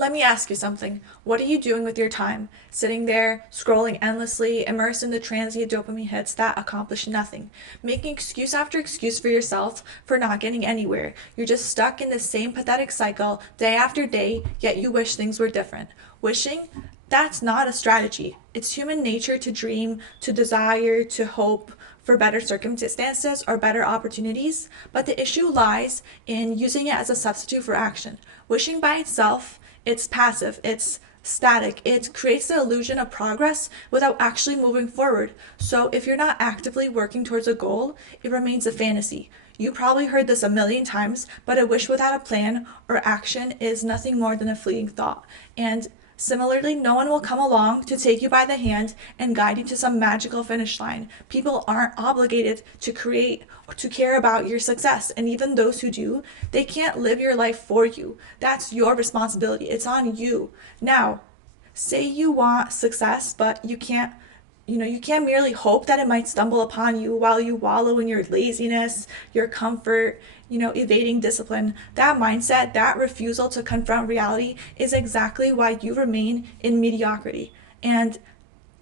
Let me ask you something. What are you doing with your time? Sitting there, scrolling endlessly, immersed in the transient dopamine hits that accomplish nothing, making excuse after excuse for yourself for not getting anywhere. You're just stuck in the same pathetic cycle day after day, yet you wish things were different. Wishing? That's not a strategy. It's human nature to dream, to desire, to hope for better circumstances or better opportunities, but the issue lies in using it as a substitute for action. Wishing by itself, it's passive, it's static, it creates the illusion of progress without actually moving forward. So if you're not actively working towards a goal, it remains a fantasy. You probably heard this a million times, but a wish without a plan or action is nothing more than a fleeting thought. And similarly, no one will come along to take you by the hand and guide you to some magical finish line. People aren't obligated to create or to care about your success. And even those who do, they can't live your life for you. That's your responsibility. It's on you. Now, say you want success, but you can't merely hope that it might stumble upon you while you wallow in your laziness, your comfort, evading discipline. That mindset, that refusal to confront reality is exactly why you remain in mediocrity. And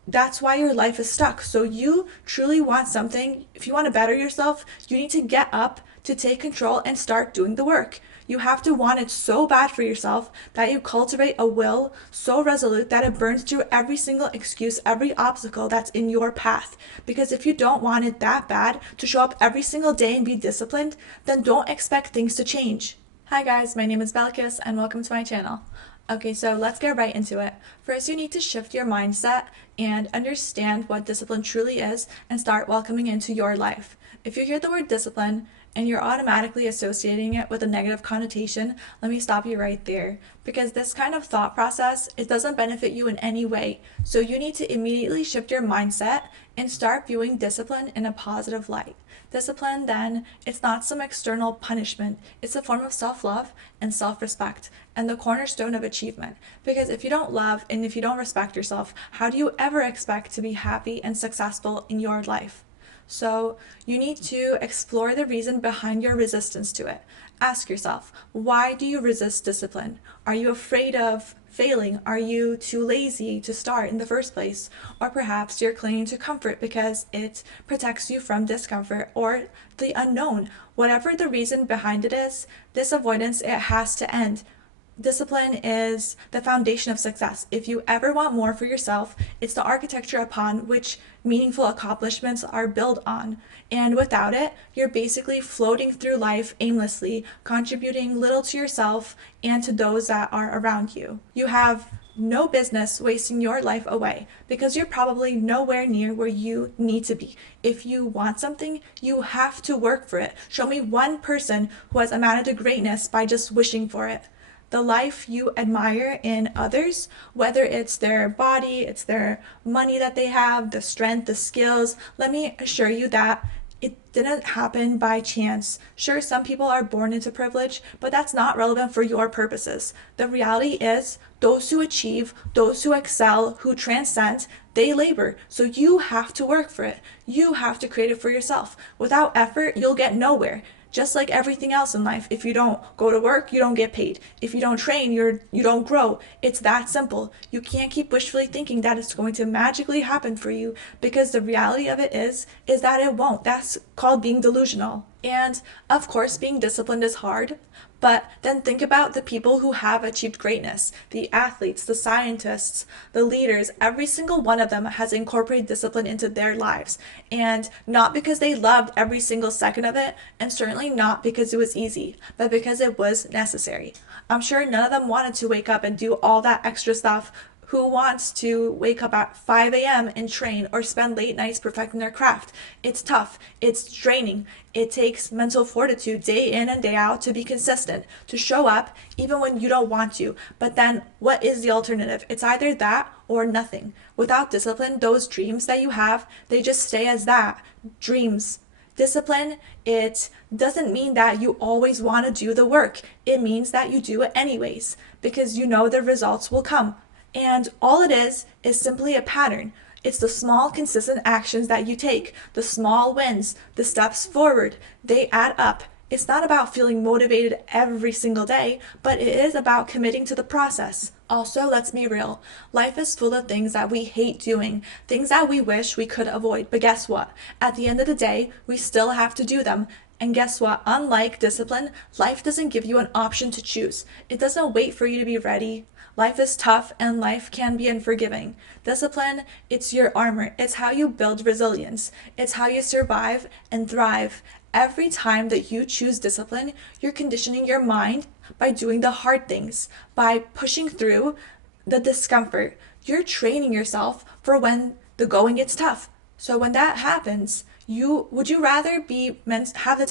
that's why your life is stuck. So you truly want something. If you want to better yourself, you need to get up to take control and start doing the work. You have to want it so bad for yourself that you cultivate a will so resolute that it burns through every single excuse, every obstacle that's in your path. Because if you don't want it that bad to show up every single day and be disciplined, then don't expect things to change. Hi guys, my name is Belkis and welcome to my channel. Okay, so let's get right into it. First, you need to shift your mindset and understand what discipline truly is and start welcoming into your life. If you hear the word discipline and you're automatically associating it with a negative connotation, let me stop you right there. Because this kind of thought process, it doesn't benefit you in any way. So you need to immediately shift your mindset and start viewing discipline in a positive light. Discipline, then, it's not some external punishment. It's a form of self-love and self-respect and the cornerstone of achievement. Because if you don't love and if you don't respect yourself, how do you ever expect to be happy and successful in your life? So you need to explore the reason behind your resistance to it. Ask yourself, why do you resist discipline? Are you afraid of failing? Are you too lazy to start in the first place? Or perhaps you're clinging to comfort because it protects you from discomfort or the unknown. Whatever the reason behind it is, this avoidance, it has to end. Discipline is the foundation of success. If you ever want more for yourself, it's the architecture upon which meaningful accomplishments are built on. And without it, you're basically floating through life aimlessly, contributing little to yourself and to those that are around you. You have no business wasting your life away because you're probably nowhere near where you need to be. If you want something, you have to work for it. Show me one person who has amounted to greatness by just wishing for it. The life you admire in others, whether it's their body, it's their money that they have, the strength, the skills, let me assure you that it didn't happen by chance. Sure, some people are born into privilege, but that's not relevant for your purposes. The reality is those who achieve, those who excel, who transcend, they labor. So you have to work for it. You have to create it for yourself. Without effort, you'll get nowhere. Just like everything else in life, if you don't go to work, you don't get paid. If you don't train, you don't grow. It's that simple. You can't keep wishfully thinking that it's going to magically happen for you because the reality of it is that it won't. That's called being delusional. And of course, being disciplined is hard, but then think about the people who have achieved greatness, the athletes, the scientists, the leaders. Every single one of them has incorporated discipline into their lives. And not because they loved every single second of it, and certainly not because it was easy, but because it was necessary. I'm sure none of them wanted to wake up and do all that extra stuff. Who wants to wake up at 5 a.m. and train or spend late nights perfecting their craft? It's tough. It's draining. It takes mental fortitude day in and day out to be consistent, to show up even when you don't want to. But then what is the alternative? It's either that or nothing. Without discipline, those dreams that you have, they just stay as that, dreams. Discipline, it doesn't mean that you always want to do the work. It means that you do it anyways because you know the results will come. And all it is simply a pattern. It's the small, consistent actions that you take, the small wins, the steps forward. They add up. It's not about feeling motivated every single day, but it is about committing to the process. Also, let's be real. Life is full of things that we hate doing, things that we wish we could avoid. But guess what? At the end of the day, we still have to do them. And guess what? Unlike discipline, life doesn't give you an option to choose. It doesn't wait for you to be ready. Life is tough and life can be unforgiving. Discipline, it's your armor. It's how you build resilience. It's how you survive and thrive. Every time that you choose discipline, you're conditioning your mind by doing the hard things, by pushing through the discomfort. You're training yourself for when the going gets tough. So when that happens, would you rather have the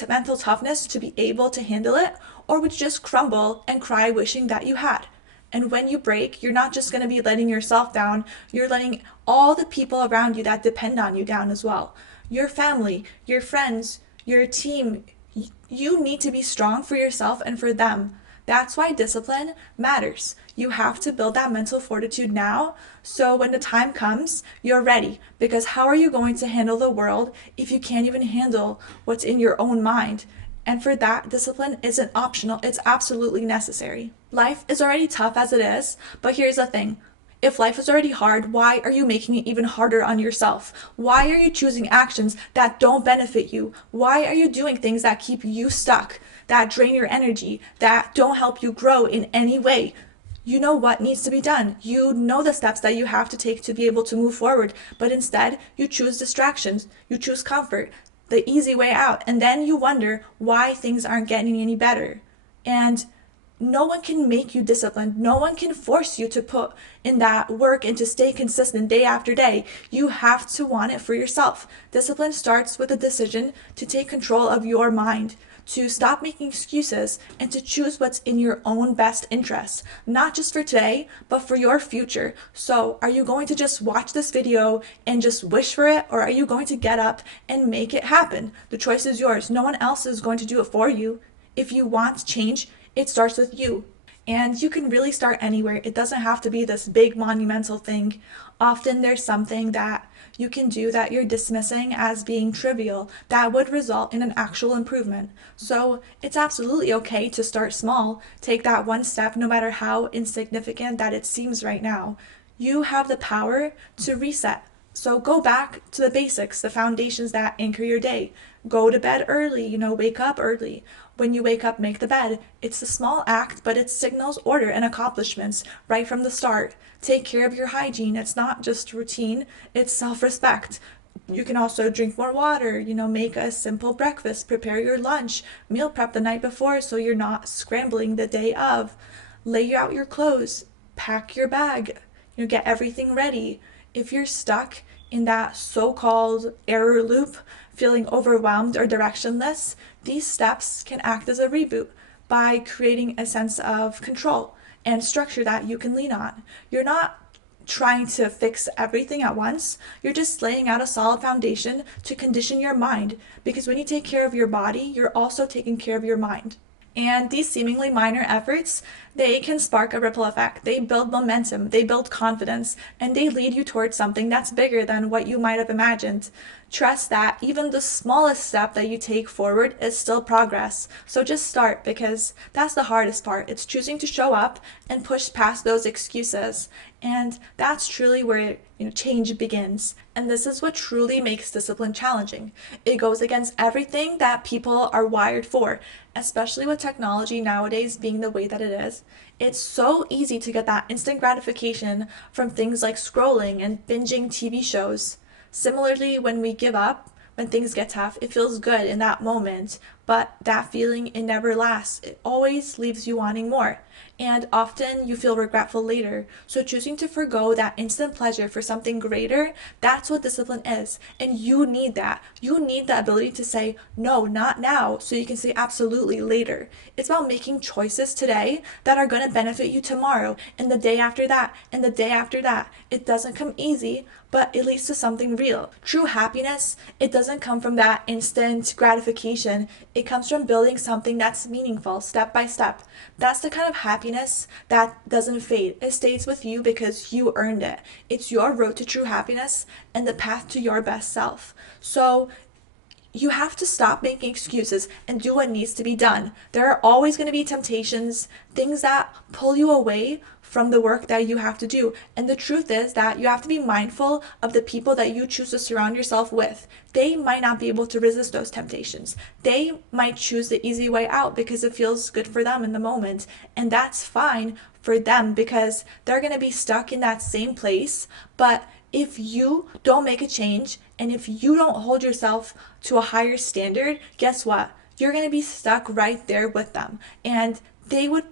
mental toughness to be able to handle it, or would you just crumble and cry wishing that you had? And when you break, you're not just going to be letting yourself down, you're letting all the people around you that depend on you down as well. Your family, your friends, your team. You need to be strong for yourself and for them. That's why discipline matters. You have to build that mental fortitude now, so when the time comes, you're ready. Because how are you going to handle the world if you can't even handle what's in your own mind? And for that, discipline isn't optional, it's absolutely necessary. Life is already tough as it is, but here's the thing. If life is already hard, why are you making it even harder on yourself? Why are you choosing actions that don't benefit you? Why are you doing things that keep you stuck, that drain your energy, that don't help you grow in any way? You know what needs to be done. You know the steps that you have to take to be able to move forward, but instead you choose distractions, you choose comfort, the easy way out, and then you wonder why things aren't getting any better. And no one can make you disciplined. No one can force you to put in that work and to stay consistent day after day. You have to want it for yourself. Discipline starts with a decision to take control of your mind, to stop making excuses, and to choose what's in your own best interest, not just for today, but for your future. So, are you going to just watch this video and just wish for it, or are you going to get up and make it happen? The choice is yours. No one else is going to do it for you. If you want change, it starts with you. And you can really start anywhere. It doesn't have to be this big monumental thing. Often there's something that you can do that you're dismissing as being trivial that would result in an actual improvement. So it's absolutely okay to start small. Take that one step, no matter how insignificant that it seems right now. You have the power to reset. So go back to the basics, the foundations that anchor your day. Go to bed early, wake up early. When you wake up, make the bed. It's a small act, but it signals order and accomplishments right from the start. Take care of your hygiene. It's not just routine, it's self-respect. You can also drink more water, make a simple breakfast, prepare your lunch, meal prep the night before so you're not scrambling the day of. Lay out your clothes, pack your bag, get everything ready. If you're stuck in that so-called error loop, feeling overwhelmed or directionless, these steps can act as a reboot by creating a sense of control and structure that you can lean on. You're not trying to fix everything at once. You're just laying out a solid foundation to condition your mind, because when you take care of your body, you're also taking care of your mind. And these seemingly minor efforts, they can spark a ripple effect. They build momentum, they build confidence, and they lead you towards something that's bigger than what you might have imagined. Trust that even the smallest step that you take forward is still progress. So just start, because that's the hardest part. It's choosing to show up and push past those excuses. And that's truly where change begins. And this is what truly makes discipline challenging. It goes against everything that people are wired for, especially with technology nowadays being the way that it is. It's so easy to get that instant gratification from things like scrolling and binging TV shows. Similarly, when we give up, when things get tough, it feels good in that moment, but that feeling, it never lasts. It always leaves you wanting more. And often you feel regretful later. So choosing to forgo that instant pleasure for something greater, that's what discipline is. And you need that. You need the ability to say, no, not now, so you can say absolutely later. It's about making choices today that are going to benefit you tomorrow, and the day after that, and the day after that. It doesn't come easy, but it leads to something real. True happiness, it doesn't come from that instant gratification. It comes from building something that's meaningful, step by step. That's the kind of happiness that doesn't fade. It stays with you because you earned it. It's your road to true happiness and the path to your best self. So you have to stop making excuses and do what needs to be done. There are always going to be temptations, things that pull you away from the work that you have to do. And the truth is that you have to be mindful of the people that you choose to surround yourself with. They might not be able to resist those temptations. They might choose the easy way out because it feels good for them in the moment. And that's fine for them because they're going to be stuck in that same place. But if you don't make a change and if you don't hold yourself to a higher standard, guess what? You're going to be stuck right there with them. And they would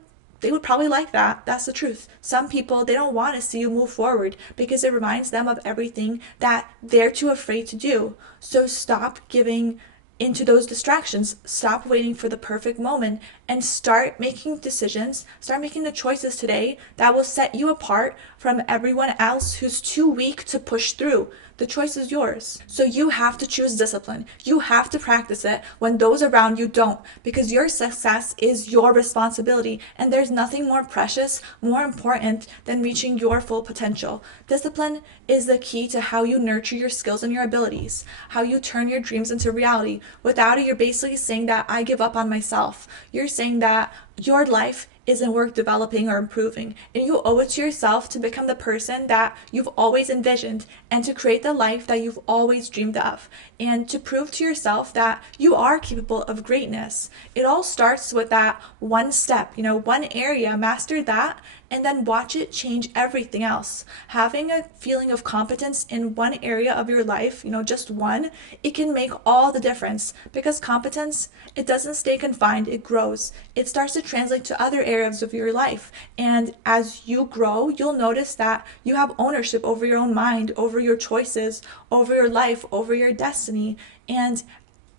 probably like that. That's the truth. Some people, they don't want to see you move forward because it reminds them of everything that they're too afraid to do. So stop giving into those distractions. Stop waiting for the perfect moment and start making decisions, start making the choices today that will set you apart from everyone else who's too weak to push through. The choice is yours. So you have to choose discipline. You have to practice it when those around you don't, because your success is your responsibility and there's nothing more precious, more important than reaching your full potential. Discipline is the key to how you nurture your skills and your abilities, how you turn your dreams into reality. Without it, you're basically saying that I give up on myself. You're saying that your life isn't worth developing or improving, and you owe it to yourself to become the person that you've always envisioned and to create the life that you've always dreamed of and to prove to yourself that you are capable of greatness. It all starts with that one step, one area, master that, and then watch it change everything else. Having a feeling of competence in one area of your life, just one, it can make all the difference because competence, it doesn't stay confined, it grows. It starts to translate to other areas of your life. And as you grow, you'll notice that you have ownership over your own mind, over your choices, over your life, over your destiny. And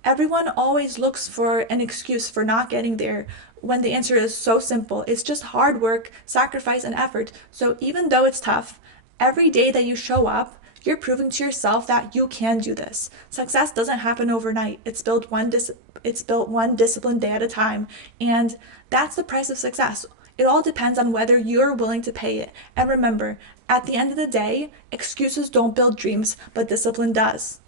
everyone always looks for an excuse for not getting there when the answer is so simple. It's just hard work, sacrifice, and effort. So even though it's tough, every day that you show up, you're proving to yourself that you can do this. Success doesn't happen overnight. It's built one disciplined day at a time, and that's the price of success. It all depends on whether you're willing to pay it. And remember, at the end of the day, excuses don't build dreams, but discipline does.